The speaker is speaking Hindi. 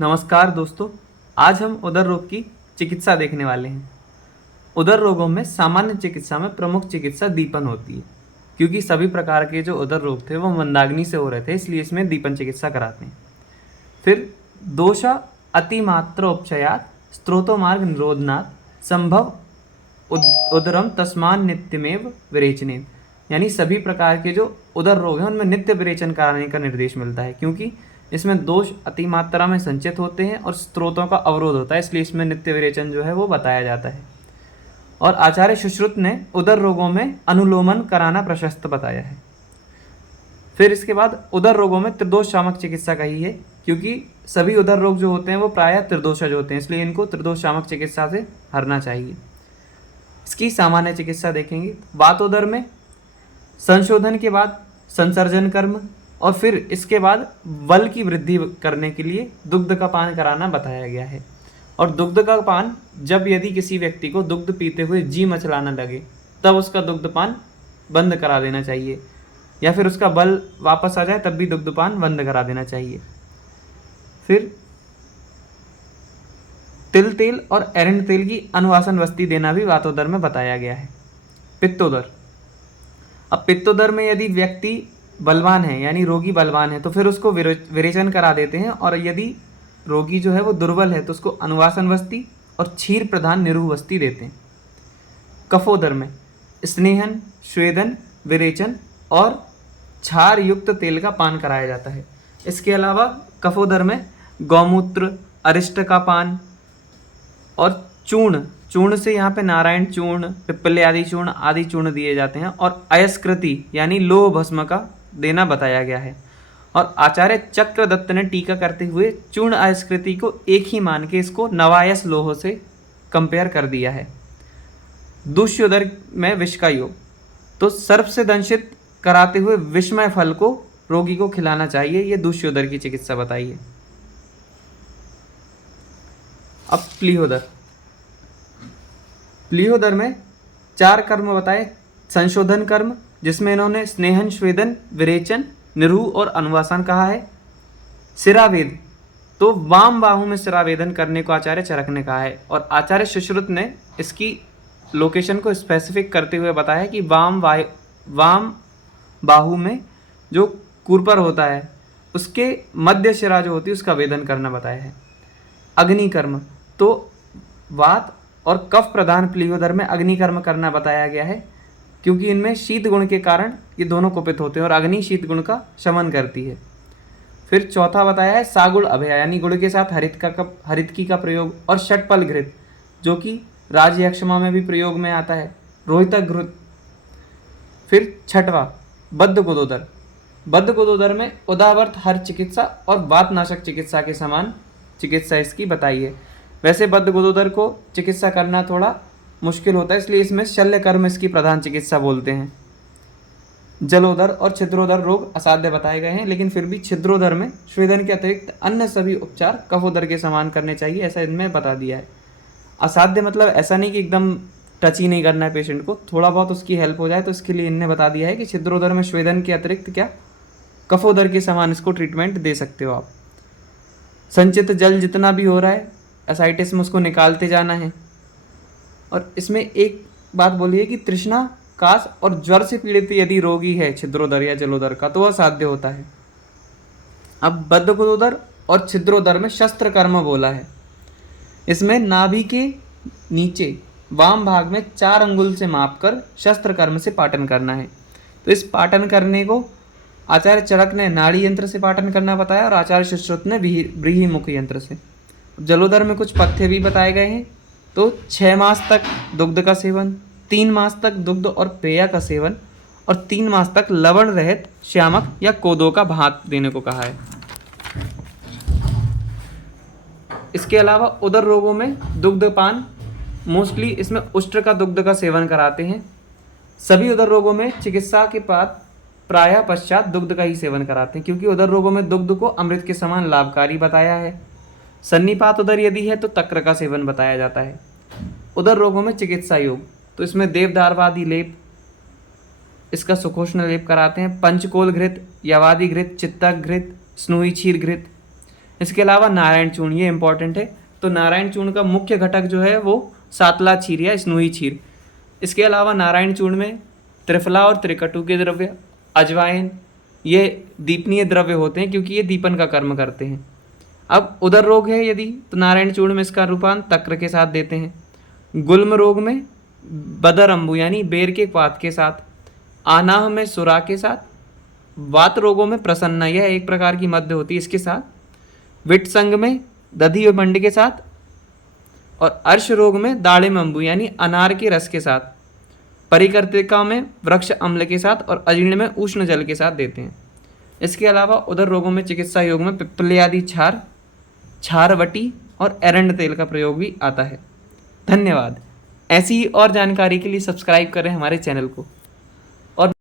नमस्कार दोस्तों। आज हम उदर रोग की चिकित्सा देखने वाले हैं। उदर रोगों में सामान्य चिकित्सा में प्रमुख चिकित्सा दीपन होती है, क्योंकि सभी प्रकार के जो उदर रोग थे वो मंदाग्नि से हो रहे थे, इसलिए इसमें दीपन चिकित्सा कराते हैं। फिर दोषा अतिमात्र उपचयात स्त्रोतो मार्ग निरोधनात् संभव उदरम तस्मान नित्यमेव विरेचने, यानी सभी प्रकार के जो उदर रोग हैं उनमें नित्य विरेचन कराने का निर्देश मिलता है, क्योंकि इसमें दोष अति मात्रा में संचित होते हैं और स्त्रोतों का अवरोध होता है, इसलिए इसमें नित्य विरेचन जो है वो बताया जाता है। और आचार्य सुश्रुत ने उदर रोगों में अनुलोमन कराना प्रशस्त बताया है। फिर इसके बाद उदर रोगों में त्रिदोष शामक चिकित्सा कही है, क्योंकि सभी उदर रोग जो होते हैं वो प्रायः त्रिदोषज होते हैं, इसलिए इनको त्रिदोष शामक चिकित्सा से हरना चाहिए। इसकी सामान्य चिकित्सा देखेंगे। वातोदर में संशोधन के बाद संसर्जन कर्म और फिर इसके बाद बल की वृद्धि करने के लिए दुग्ध का पान कराना बताया गया है। और दुग्ध का पान जब यदि किसी व्यक्ति को दुग्ध पीते हुए जी मचलाना लगे तब उसका दुग्धपान बंद करा देना चाहिए, या फिर उसका बल वापस आ जाए तब भी दुग्धपान बंद करा देना चाहिए। फिर तिल तेल और एरंड तेल की अनुवासन वस्ती देना भी वातोदर में बताया गया है। पित्तोदर, अब पित्तोदर में यदि व्यक्ति बलवान है यानी रोगी बलवान है तो फिर उसको विरेचन करा देते हैं, और यदि रोगी जो है वो दुर्बल है तो उसको अनुवासन वस्ती और क्षीर प्रधान निरूह वस्ती देते हैं। कफोदर में स्नेहन, स्वेदन, विरेचन और क्षार युक्त तेल का पान कराया जाता है। इसके अलावा कफोदर में गौमूत्र, अरिष्ट का पान और चूर्ण से यहाँ पे नारायण चूर्ण, पिप्पले आदि चूर्ण दिए जाते हैं, और अयस्कृति यानी लोह भस्म का देना बताया गया है। और आचार्य चक्रदत्त ने टीका करते हुए चूर्ण अयस्कृति को एक ही मान के इसको नवायस लोह से कंपेयर कर दिया है। दुष्योदर में विष का योग, तो सर्प से दंशित कराते हुए विषमय फल को रोगी को खिलाना चाहिए, ये दुष्योदर की चिकित्सा बताइए। अब प्लीहोदर में 4 कर्म बताए। संशोधन कर्म, जिसमें इन्होंने स्नेहन, स्वेदन, विरेचन, निरूह और अनुवासन कहा है। सिरावेद, तो वाम बाहु में सिरावेदन करने को आचार्य चरक ने कहा है, और आचार्य सुश्रुत ने इसकी लोकेशन को स्पेसिफिक करते हुए बताया कि वाम बाहु में जो कुरपर होता है उसके मध्य शिरा जो होती है उसका वेदन करना बताया है। अग्निकर्म, तो वात और कफ प्रधान प्लीहोदर में अग्निकर्म करना बताया गया है, क्योंकि इनमें शीत गुण के कारण ये दोनों कुपित होते हैं और अग्नि शीत गुण का शमन करती है। फिर चौथा बताया है सागुड़ अभय, यानी गुड़ के साथ हरितकी का प्रयोग, और षटपल घृत जो कि राजयक्षमा में भी प्रयोग में आता है, रोहितक घृत। फिर छठवा बद्ध गुदोदर में उदावर्त हर चिकित्सा और वातनाशक चिकित्सा के समान चिकित्सा इसकी बताई है। वैसे बद्ध गुदोदर को चिकित्सा करना थोड़ा मुश्किल होता है, इसलिए इसमें शल्य कर्म इसकी प्रधान चिकित्सा बोलते हैं। जलोदर और छिद्रोदर रोग असाध्य बताए गए हैं, लेकिन फिर भी छिद्रोदर में स्वेदन के अतिरिक्त अन्य सभी उपचार कफोदर के समान करने चाहिए, ऐसा इनमें बता दिया है। असाध्य मतलब ऐसा नहीं कि एकदम टच ही नहीं करना है पेशेंट को, थोड़ा बहुत उसकी हेल्प हो जाए, तो इसके लिए इनने बता दिया है कि छिद्रोदर में स्वेदन के अतिरिक्त क्या कफोदर के समान इसको ट्रीटमेंट दे सकते हो आप। संचित जल जितना भी हो रहा है एसाइटिस में उसको निकालते जाना है। और इसमें एक बात बोलिए कि तृष्णा, काश और ज्वर से पीड़ित यदि रोगी है छिद्रोदर या जलोदर का तो वह साध्य होता है। अब बद्धगुदोदर और छिद्रोदर में शस्त्र कर्म बोला है। इसमें नाभि के नीचे वाम भाग में 4 अंगुल से मापकर शस्त्र कर्म से पाटन करना है। तो इस पाटन करने को आचार्य चरक ने नाड़ी यंत्र से पाटन करना बताया, और आचार्य सुश्रुत ने व्रीहि मुख यंत्र से। जलोदर में कुछ पथ्य भी बताए गए हैं, तो 6 मास तक दुग्ध का सेवन, 3 मास तक दुग्ध और पेय का सेवन, और 3 मास तक लवण रहित श्यामक या कोदो का भात देने को कहा है। इसके अलावा उदर रोगों में दुग्धपान, मोस्टली इसमें उष्ट्र का दुग्ध का सेवन कराते हैं। सभी उदर रोगों में चिकित्सा के बाद प्रायः पश्चात दुग्ध का ही सेवन कराते हैं, क्योंकि उदर रोगों में दुग्ध को अमृत के समान लाभकारी बताया है। सन्निपात उदर यदि है तो तक्र का सेवन बताया जाता है। उदर रोगों में चिकित्सा योग, तो इसमें देवदारवादी लेप, इसका सुखोष्ण लेप कराते हैं। पंचकोल घृत, यवादी घृत, चित्तक घृत, स्नूई क्षीर घृत, इसके अलावा नारायण चूर्ण, ये इंपॉर्टेंट है। तो नारायण चूर्ण का मुख्य घटक जो है वो सातला क्षीर या स्नूही क्षीर। इसके अलावा नारायण चूर्ण में त्रिफला और त्रिकटु के द्रव्य, अजवाइन, ये दीपनीय द्रव्य होते हैं क्योंकि ये दीपन का कर्म करते हैं। अब उदर रोग है यदि, तो नारायण चूर्ण में इसका रूपांतर तक्र के साथ देते हैं। गुल्म रोग में बदर अम्बु यानी बेर के पात के साथ, आनाह में सुरा के साथ, वात रोगों में प्रसन्ना, यह एक प्रकार की मध्य होती है, इसके साथ, विटसंग में दधि व मंड के साथ, और अर्श रोग में दाड़िम अम्बु यानी अनार के रस के साथ, परिकर्तिका में वृक्ष अम्ल के साथ और अजीर्ण में उष्ण जल के साथ देते हैं। इसके अलावा उदर रोगों में चिकित्सा योग में पिप्पल्यादि छार, छारवटी और एरंड तेल का प्रयोग भी आता है। धन्यवाद। ऐसी ही और जानकारी के लिए सब्सक्राइब करें हमारे चैनल को।